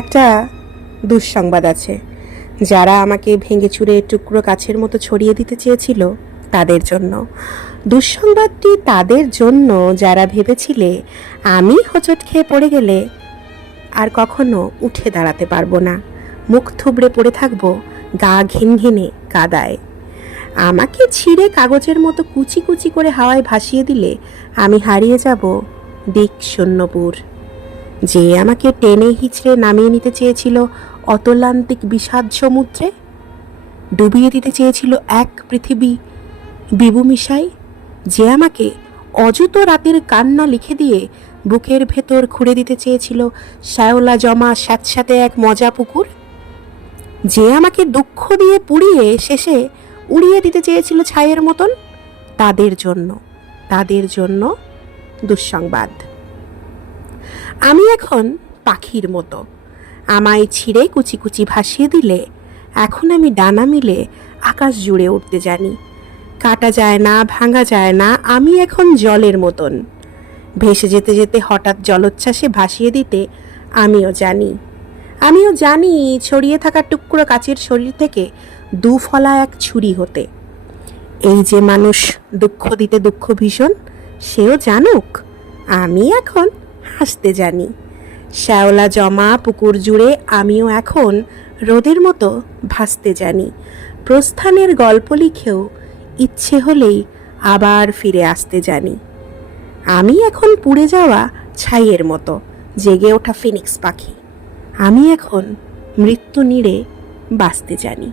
একটা দুঃসংবাদ আছে। যারা আমাকে ভেঙে চুরে টুকরো কাছের মতো ছড়িয়ে দিতে চেয়েছিল তাদের জন্য। দুঃসংবাদটি তাদের জন্য যারা ভেবেছিলে আমি হোঁচট খেয়ে পড়ে গেলে আর কখনো উঠে দাঁড়াতে পারবো না, মুখ থুবড়ে পড়ে থাকবো গা ঘিনঘিনে কাদায়। আমাকে ছিঁড়ে কাগজের মতো কুচি কুচি করে হাওয়ায় ভাসিয়ে দিলে আমি হারিয়ে যাব দিক শূন্যপুর। যে আমাকে টেনে হিচড়ে নামিয়ে নিতে চেয়েছিল অতলান্তিক বিষাদ সমুদ্রে, ডুবিয়ে দিতে চেয়েছিল এক পৃথিবী বিবু মিশাই, যে আমাকে অযুত রাতের কান্না লিখে দিয়ে বুকের ভেতর খুঁড়ে দিতে চেয়েছিল শ্যাওলা জমা স্যাঁতস্যাঁতে এক মজা পুকুর, যে আমাকে দুঃখ দিয়ে পুড়িয়ে শেষে উড়িয়ে দিতে চেয়েছিল ছাইয়ের মতন, তাদের জন্য দুঃসংবাদ। আমি এখন পাখির মতো, আমায় ছিঁড়ে কুচি কুচি ভাসিয়ে দিলে এখন আমি ডানা মিলে আকাশ জুড়ে উঠতে জানি। কাটা যায় না, ভাঙা যায় না, আমি এখন জলের মতন। ভেসে যেতে যেতে হঠাৎ জলোচ্ছ্বাসে ভাসিয়ে দিতে আমিও জানি ছড়িয়ে থাকা টুকরো কাচের শরীর থেকে দুফলা এক ছুরি হতে। এই যে মানুষ দুঃখ দিতে দুঃখ ভীষণ, সেও জানুক আমি এখন হাসতে জানি। শ্যাওলা জমা পুকুর জুড়ে আমিও এখন রোদের মতো ভাসতে জানি। প্রস্থানের গল্প লিখেও ইচ্ছে হলেই আবার ফিরে আসতে জানি। আমি এখন পুড়ে যাওয়া ছাইয়ের মতো জেগে ওঠা ফিনিক্স পাখি। আমি এখন মৃত্যু নীড়ে বাঁচতে জানি।